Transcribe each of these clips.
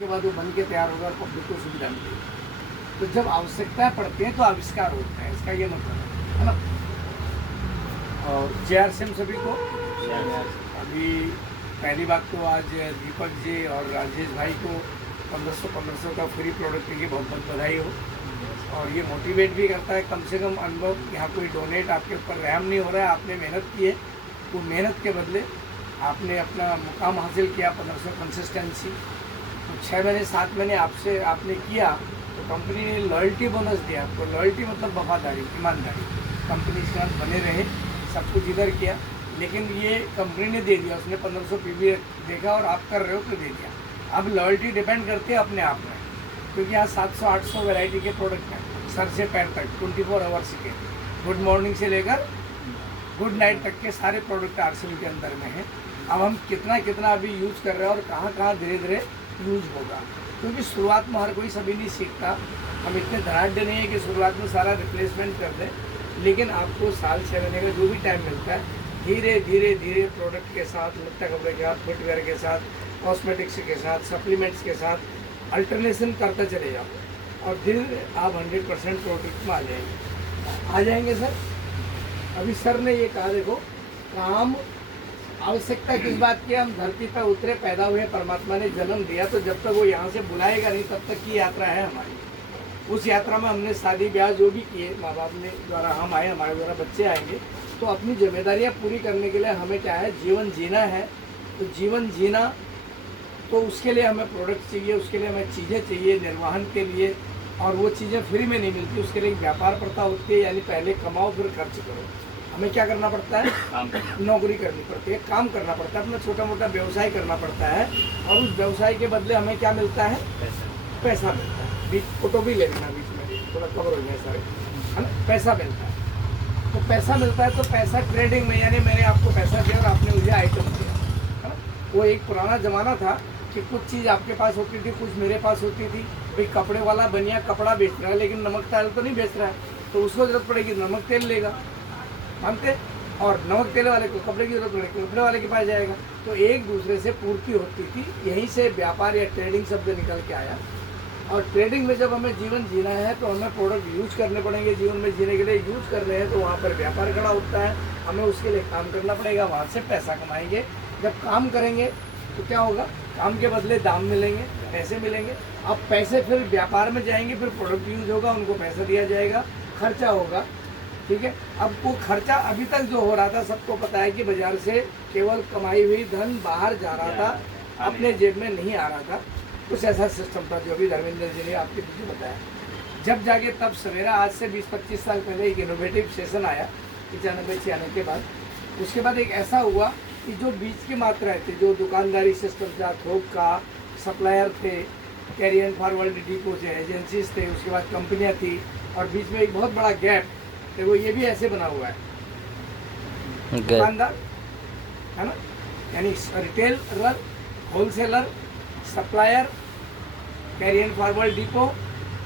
के बाद वो बन के तैयार होगा और पब्लिक को सुविधा मिलेगी। तो जब आवश्यकता पड़ती है तो आविष्कार होता है, इसका ये मतलब है ना। और जय सिंह सभी को। अभी पहली बात तो आज दीपक जी और राजेश भाई को 1500 का फ्री प्रोडक्ट की बहुत बहुत बधाई हो। और ये मोटिवेट भी करता है, कम से कम अनुभव, यहाँ कोई डोनेट आपके ऊपर रहम नहीं हो रहा है, आपने मेहनत की है, वो मेहनत के बदले आपने अपना मुकाम हासिल किया 1500 कंसिस्टेंसी। तो 6 महीने 7 महीने आपने किया तो कंपनी ने लॉयल्टी बोनस दिया आपको। लॉयल्टी मतलब वफादारी, ईमानदारी, कंपनी के साथ बने रहे, सब कुछ इधर किया, लेकिन ये कंपनी ने दे दिया, उसने 1500 पीवी देखा और आप कर रहे हो तो दे दिया। अब लॉयल्टी डिपेंड करती है अपने आप में, क्योंकि यहाँ 700-800 वैरायटी के प्रोडक्ट हैं, सर से पैर तक 24 आवर्स के, गुड मॉर्निंग से लेकर गुड नाइट तक के सारे प्रोडक्ट आरसीएम के अंदर में हैं। अब हम कितना कितना अभी यूज़ कर रहे हैं और कहाँ कहाँ धीरे धीरे यूज़ होगा, क्योंकि शुरुआत में हर कोई सभी नहीं सीखता। हम इतने धनाढ़ नहीं है कि शुरुआत में सारा रिप्लेसमेंट कर दें, लेकिन आपको साल 6 महीने का जो भी टाइम मिलता है, धीरे धीरे धीरे प्रोडक्ट के साथ, लत्ता कपड़े के साथ, फुटवेयर के साथ, कॉस्मेटिक्स के साथ, सप्लीमेंट्स के साथ अल्टरनेशन करते चले जाओ और फिर आप 100% प्रोडक्ट में आ जाएंगे सर। अभी सर ने ये कहा, देखो काम आवश्यकता किस बात की, हम धरती पर उतरे, पैदा हुए, परमात्मा ने जन्म दिया, तो जब तक वो यहाँ से बुलाएगा नहीं तब तक की यात्रा है हमारी। उस यात्रा में हमने शादी ब्याह जो भी किए, माँ बाप ने द्वारा हम आए, हमारे द्वारा बच्चे आएंगे, तो अपनी जिम्मेदारियाँ पूरी करने के लिए हमें क्या है, जीवन जीना है। तो जीवन जीना, तो उसके लिए हमें प्रोडक्ट चाहिए, उसके लिए हमें चीज़ें चाहिए निर्वहन के लिए, और वो चीज़ें फ्री में नहीं मिलती, उसके लिए व्यापार प्रथा होती है, यानी पहले कमाओ फिर खर्च करो। हमें क्या करना पड़ता है, नौकरी करनी पड़ती है, काम करना पड़ता है, अपना छोटा मोटा व्यवसाय करना पड़ता है, और उस व्यवसाय के बदले हमें क्या मिलता है, पैसा मिलता है। बीच फोटो भी ले लेना, बीच में थोड़ा कवर हो जाए सारे, है ना। पैसा मिलता है, तो पैसा मिलता है, तो पैसा ट्रेडिंग में, यानी मैंने आपको पैसा दिया और आपने मुझे आइटम दिया, है ना। वो एक पुराना ज़माना था कि कुछ चीज़ आपके पास होती थी, कुछ मेरे पास होती थी। भाई कपड़े वाला बनिया कपड़ा बेच रहा है, लेकिन नमक तेल तो नहीं बेच रहा है, तो उसको जरूरत पड़ेगी नमक तेल लेगा, मानते, और नमक तेल वाले को कपड़े की जरूरत पड़ेगी, कपड़े वाले के पास जाएगा। तो एक दूसरे से पूर्ति होती थी, यहीं से व्यापार या ट्रेडिंग शब्द निकल के आया। और ट्रेडिंग में जब हमें जीवन जीना है तो हमें प्रोडक्ट यूज करने पड़ेंगे, जीवन में जीने के लिए यूज कर रहे हैं, तो वहाँ पर व्यापार खड़ा होता है, हमें उसके लिए काम करना पड़ेगा, वहाँ से पैसा कमाएंगे। जब काम करेंगे तो क्या होगा, काम के बदले दाम मिलेंगे, पैसे मिलेंगे। अब पैसे फिर व्यापार में जाएंगे, फिर प्रोडक्ट यूज होगा, उनको पैसा दिया जाएगा, खर्चा होगा, ठीक है। अब वो खर्चा अभी तक जो हो रहा था, सबको पता है कि बाजार से केवल कमाई हुई धन बाहर जा रहा था, अपने जेब में नहीं आ रहा था। कुछ ऐसा सिस्टम था जो अभी धर्मेंद्र जी ने आपके पीछे बताया। जब जाके तब सवेरा, आज से 20-25 साल पहले एक इनोवेटिव सेशन आया 95-96 के बाद। उसके बाद एक ऐसा हुआ कि जो बीच की मात्राएं थी, जो दुकानदारी सिस्टम था, थोक का, सप्लायर थे, कैरियर फॉरवर्ड डिपो थे, एजेंसीज थे, उसके बाद कंपनियां थी, और बीच में एक बहुत बड़ा गैप, देखो ये भी ऐसे बना हुआ है, दुकानदार, है ना, यानी retailer, wholesaler, supplier, carrier forward depot,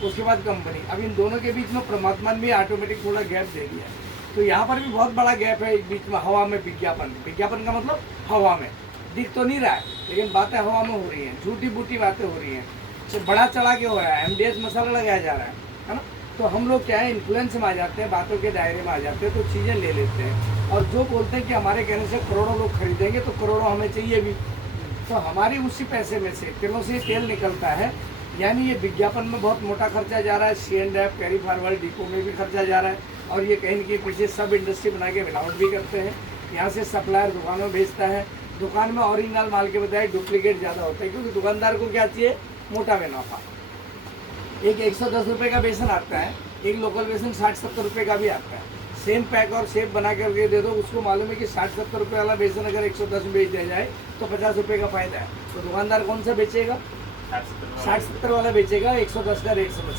उसके बाद कंपनी। अब इन दोनों के बीच में परमात्मा ने भी ऑटोमेटिक थोड़ा गैप दे दिया। तो यहाँ पर भी बहुत बड़ा गैप है, एक बीच में हवा में विज्ञापन। विज्ञापन का मतलब हवा में, दिख तो नहीं रहा है, लेकिन बातें हवा में हो रही हैं, झूठी बूटी बातें हो रही हैं, तो बड़ा चढ़ा के हो रहा है, MDS मसाला लगाया जा रहा है ना। तो हम लोग क्या है, इन्फ्लुएंस में आ जाते हैं, बातों के दायरे में आ जाते हैं, तो चीज़ें ले लेते हैं, और जो बोलते हैं कि हमारे कहने से करोड़ों लोग खरीदेंगे, तो करोड़ों हमें चाहिए भी, तो हमारी उसी पैसे में से तेलों से तेल निकलता है। यानी ये विज्ञापन में बहुत मोटा खर्चा जा रहा है, C&F, कैरी फॉरवर्ड डिपो में भी खर्चा जा रहा है, और ये कहीं के पीछे सब इंडस्ट्री बना के मिलावट भी करते हैं। यहाँ से सप्लायर दुकानों में बेचता है, दुकान में ओरिजिनल माल के बजाय डुप्लीकेट ज़्यादा होता है, क्योंकि दुकानदार को क्या चाहिए, मोटा मुनाफा। एक 110 रुपये का बेसन आता है, एक लोकल बेसन 60-70 रुपये का भी आता है। सेम पैक और शेप बना करके दे दो, उसको मालूम है कि 60-70 रुपये वाला बेसन अगर 110 में बेच दिया जाए तो 50 रुपये का फायदा है। तो दुकानदार कौन सा बेचेगा, 60-70 वाला बेचेगा, 110 का रेट समझ